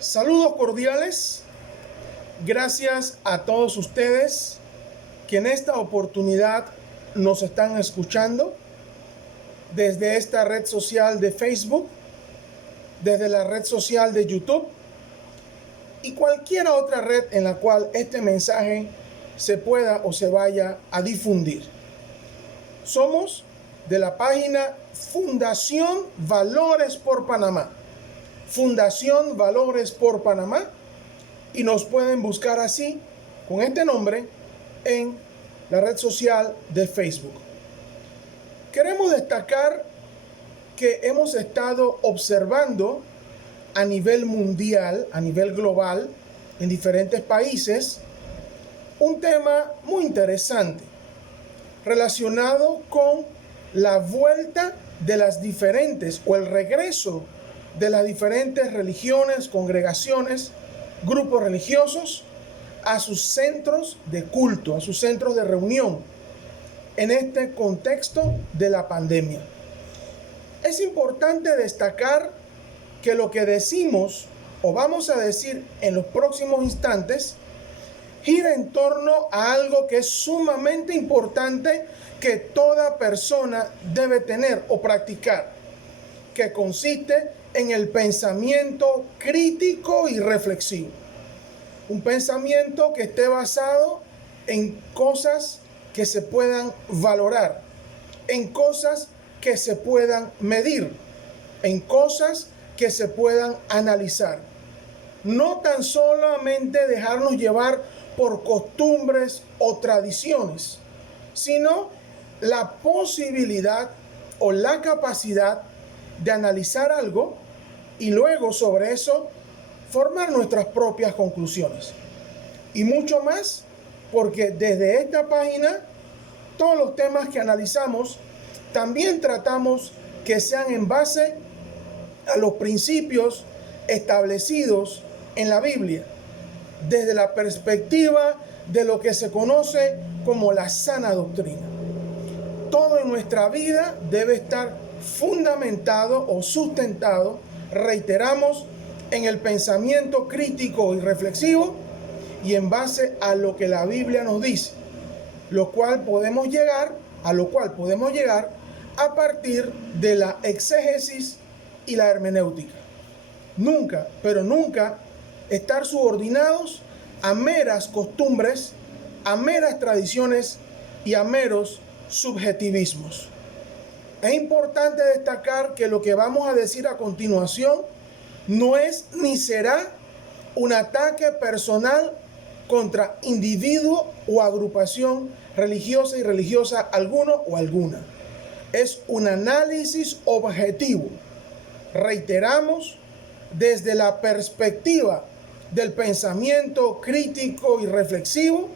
Saludos cordiales, gracias a todos ustedes que en esta oportunidad nos están escuchando desde esta red social de Facebook, desde la red social de YouTube y cualquier otra red en la cual este mensaje se pueda o se vaya a difundir. Somos de la página Fundación Valores por Panamá. Fundación Valores por Panamá, y nos pueden buscar así con este nombre en la red social de Facebook. Queremos destacar que hemos estado observando a nivel mundial, a nivel global, en diferentes países, un tema muy interesante relacionado con la vuelta de las diferentes o el regreso de las diferentes religiones, congregaciones, grupos religiosos a sus centros de culto, a sus centros de reunión en este contexto de la pandemia. Es importante destacar que lo que decimos o vamos a decir en los próximos instantes gira en torno a algo que es sumamente importante que toda persona debe tener o practicar, que consiste en el pensamiento crítico y reflexivo. Un pensamiento que esté basado en cosas que se puedan valorar, en cosas que se puedan medir, en cosas que se puedan analizar. No tan solamente dejarnos llevar por costumbres o tradiciones, sino la posibilidad o la capacidad de analizar algo y luego sobre eso formar nuestras propias conclusiones. Y mucho más, porque desde esta página todos los temas que analizamos también tratamos que sean en base a los principios establecidos en la Biblia, desde la perspectiva de lo que se conoce como la sana doctrina. Todo en nuestra vida debe estar fundamentado o sustentado, reiteramos, en el pensamiento crítico y reflexivo y en base a lo que la Biblia nos dice, a lo cual podemos llegar a partir de la exégesis y la hermenéutica. Nunca, pero nunca estar subordinados a meras costumbres, a meras tradiciones y a meros subjetivismos. Es importante destacar que lo que vamos a decir a continuación no es ni será un ataque personal contra individuo o agrupación religiosa y religiosa alguno o alguna. Es un análisis objetivo, reiteramos, desde la perspectiva del pensamiento crítico y reflexivo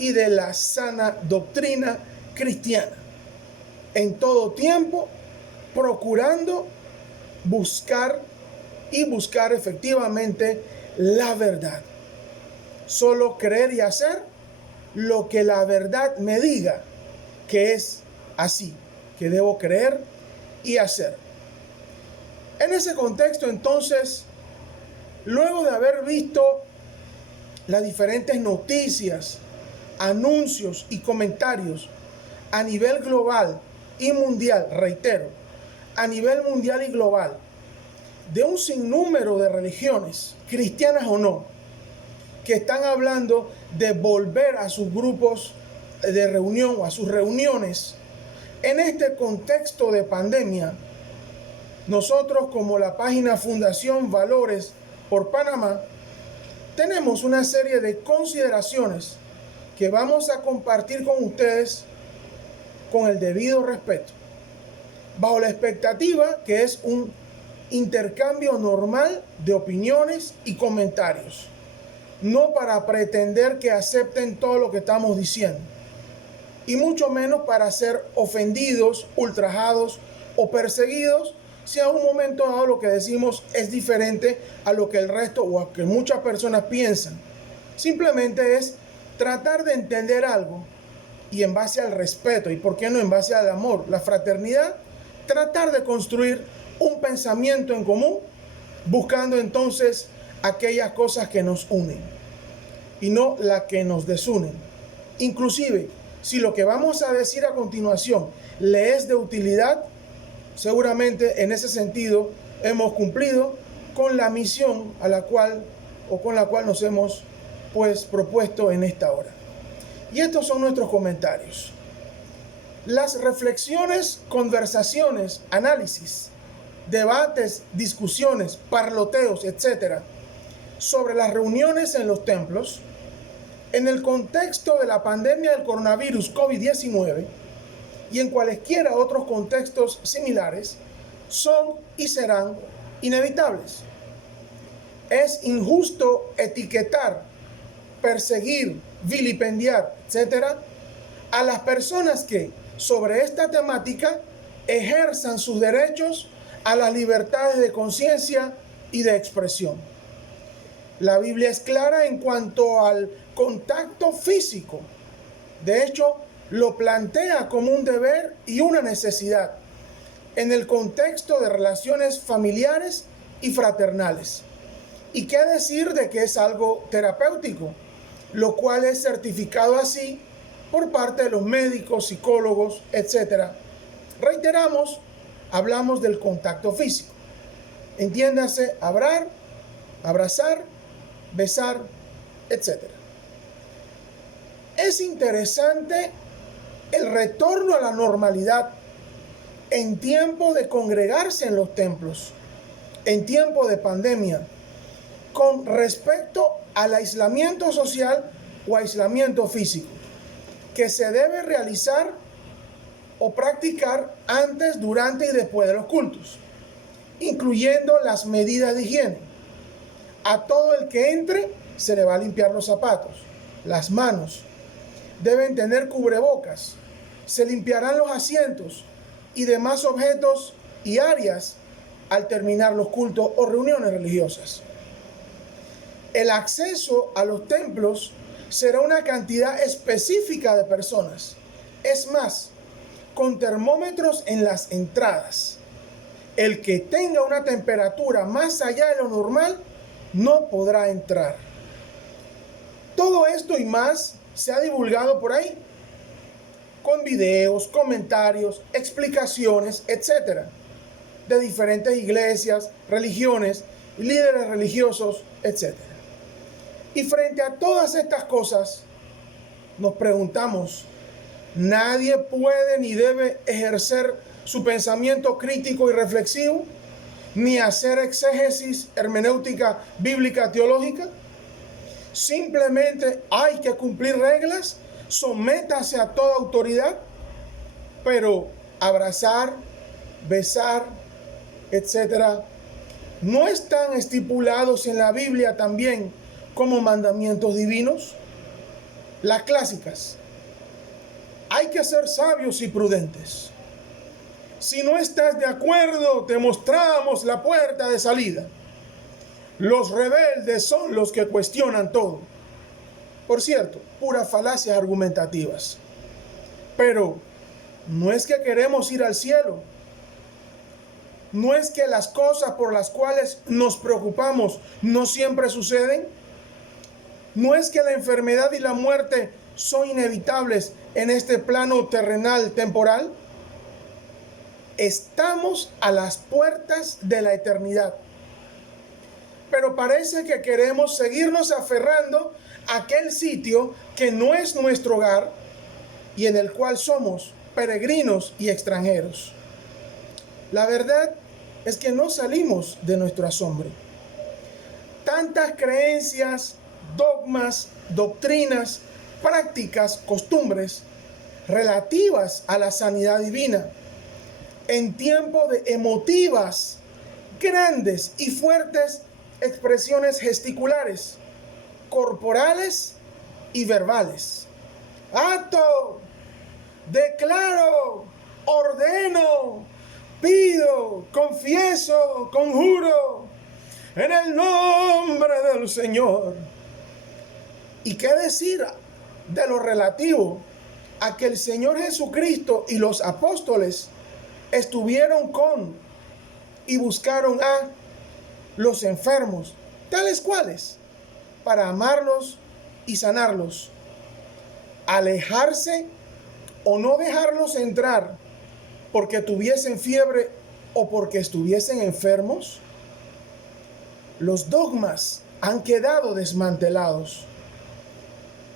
y de la sana doctrina cristiana. En todo tiempo, procurando buscar efectivamente la verdad. Solo creer y hacer lo que la verdad me diga que es así, que debo creer y hacer. En ese contexto, entonces, luego de haber visto las diferentes noticias, anuncios y comentarios a nivel global y mundial, reitero, a nivel mundial y global, de un sinnúmero de religiones, cristianas o no, que están hablando de volver a sus grupos de reunión o a sus reuniones, en este contexto de pandemia, nosotros como la página Fundación Valores por Panamá, tenemos una serie de consideraciones que vamos a compartir con ustedes con el debido respeto, bajo la expectativa que es un intercambio normal de opiniones y comentarios, no para pretender que acepten todo lo que estamos diciendo, y mucho menos para ser ofendidos, ultrajados o perseguidos si a un momento dado lo que decimos es diferente a lo que el resto o a que muchas personas piensan. Simplemente es tratar de entender algo y en base al respeto, y por qué no en base al amor, la fraternidad, tratar de construir un pensamiento en común, buscando entonces aquellas cosas que nos unen y no las que nos desunen. Inclusive, si lo que vamos a decir a continuación le es de utilidad, seguramente en ese sentido hemos cumplido con la misión con la cual nos hemos propuesto en esta hora. Y estos son nuestros comentarios. Las reflexiones, conversaciones, análisis, debates, discusiones, parloteos, etcétera, sobre las reuniones en los templos, en el contexto de la pandemia del coronavirus COVID-19 y en cualesquiera otros contextos similares, son y serán inevitables. Es injusto etiquetar, perseguir, vilipendiar, etcétera, a las personas que, sobre esta temática, ejerzan sus derechos a las libertades de conciencia y de expresión. La Biblia es clara en cuanto al contacto físico. De hecho, lo plantea como un deber y una necesidad en el contexto de relaciones familiares y fraternales. ¿Y qué decir de que es algo terapéutico? Lo cual es certificado así por parte de los médicos, psicólogos, etc. Reiteramos, hablamos del contacto físico. Entiéndase, abrazar, besar, etc. Es interesante el retorno a la normalidad en tiempo de congregarse en los templos, en tiempo de pandemia, con respecto al aislamiento social o aislamiento físico, que se debe realizar o practicar antes, durante y después de los cultos, incluyendo las medidas de higiene. A todo el que entre se le va a limpiar los zapatos, las manos, deben tener cubrebocas, se limpiarán los asientos y demás objetos y áreas al terminar los cultos o reuniones religiosas. El acceso a los templos será una cantidad específica de personas. Es más, con termómetros en las entradas. El que tenga una temperatura más allá de lo normal no podrá entrar. Todo esto y más se ha divulgado por ahí, con videos, comentarios, explicaciones, etcétera, de diferentes iglesias, religiones, líderes religiosos, etcétera. Y frente a todas estas cosas, nos preguntamos, ¿nadie puede ni debe ejercer su pensamiento crítico y reflexivo, ni hacer exégesis hermenéutica bíblica teológica? Simplemente hay que cumplir reglas, sométase a toda autoridad, pero abrazar, besar, etcétera, ¿no están estipulados en la Biblia también como mandamientos divinos? Las clásicas. Hay que ser sabios y prudentes. Si no estás de acuerdo, te mostramos la puerta de salida. Los rebeldes son los que cuestionan todo. Por cierto, puras falacias argumentativas. Pero no es que queremos ir al cielo. No es que las cosas por las cuales nos preocupamos no siempre suceden. No es que la enfermedad y la muerte son inevitables en este plano terrenal temporal. Estamos a las puertas de la eternidad. Pero parece que queremos seguirnos aferrando a aquel sitio que no es nuestro hogar y en el cual somos peregrinos y extranjeros. La verdad es que no salimos de nuestro asombro. Tantas creencias, dogmas, doctrinas, prácticas, costumbres relativas a la sanidad divina en tiempo de emotivas, grandes y fuertes expresiones gesticulares, corporales y verbales. Ato, declaro, ordeno, pido, confieso, conjuro, en el nombre del Señor. ¿Y qué decir de lo relativo a que el Señor Jesucristo y los apóstoles estuvieron con y buscaron a los enfermos, tales cuales, para amarlos y sanarlos, alejarse o no dejarlos entrar porque tuviesen fiebre o porque estuviesen enfermos. Los dogmas han quedado desmantelados.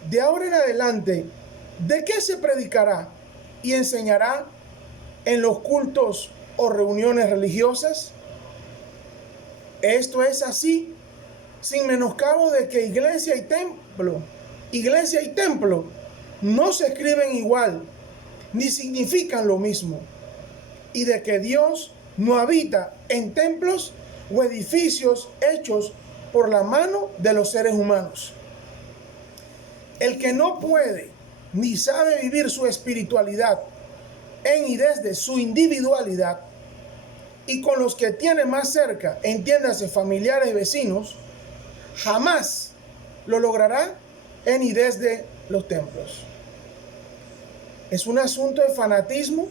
De ahora en adelante, ¿de qué se predicará y enseñará en los cultos o reuniones religiosas? Esto es así, sin menoscabo de que iglesia y templo no se escriben igual, ni significan lo mismo, y de que Dios no habita en templos o edificios hechos por la mano de los seres humanos. El que no puede ni sabe vivir su espiritualidad en y desde su individualidad y con los que tiene más cerca, entiéndase familiares y vecinos, jamás lo logrará en y desde los templos. Es un asunto de fanatismo,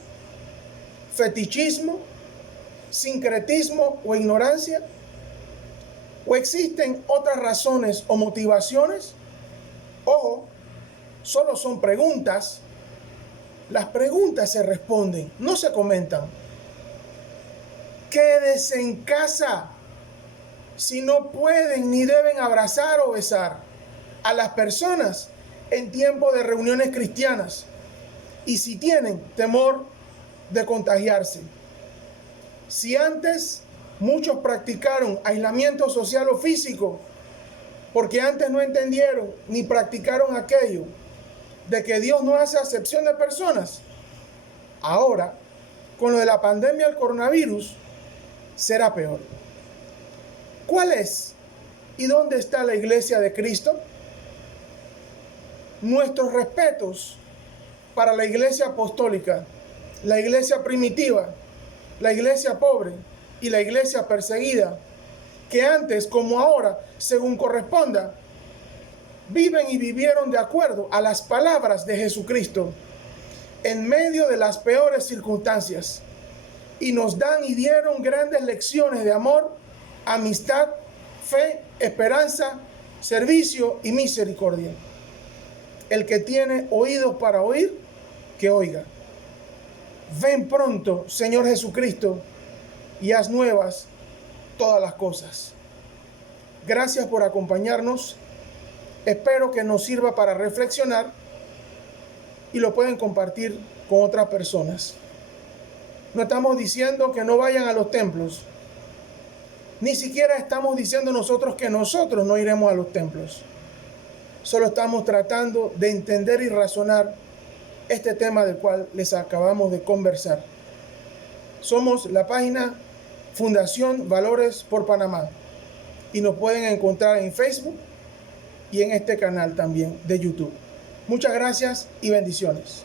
fetichismo, sincretismo o ignorancia. ¿O existen otras razones o motivaciones? Ojo, solo son preguntas. Las preguntas se responden, no se comentan. Quédese en casa si no pueden ni deben abrazar o besar a las personas en tiempo de reuniones cristianas y si tienen temor de contagiarse. Si antes muchos practicaron aislamiento social o físico porque antes no entendieron ni practicaron aquello de que Dios no hace acepción de personas, ahora con lo de la pandemia del coronavirus será peor. ¿Cuál es y dónde está la iglesia de Cristo? Nuestros respetos para la iglesia apostólica, la iglesia primitiva, la iglesia pobre y la iglesia perseguida, que antes como ahora, según corresponda, viven y vivieron de acuerdo a las palabras de Jesucristo en medio de las peores circunstancias y nos dan y dieron grandes lecciones de amor, amistad, fe, esperanza, servicio y misericordia. El que tiene oídos para oír, que oiga. Ven pronto, Señor Jesucristo, y haz nuevas todas las cosas. Gracias por acompañarnos. Espero que nos sirva para reflexionar y lo pueden compartir con otras personas. No estamos diciendo que no vayan a los templos. Ni siquiera estamos diciendo nosotros que nosotros no iremos a los templos. Solo estamos tratando de entender y razonar este tema del cual les acabamos de conversar. Somos la página Fundación Valores por Panamá y nos pueden encontrar en Facebook y en este canal también de YouTube. Muchas gracias y bendiciones.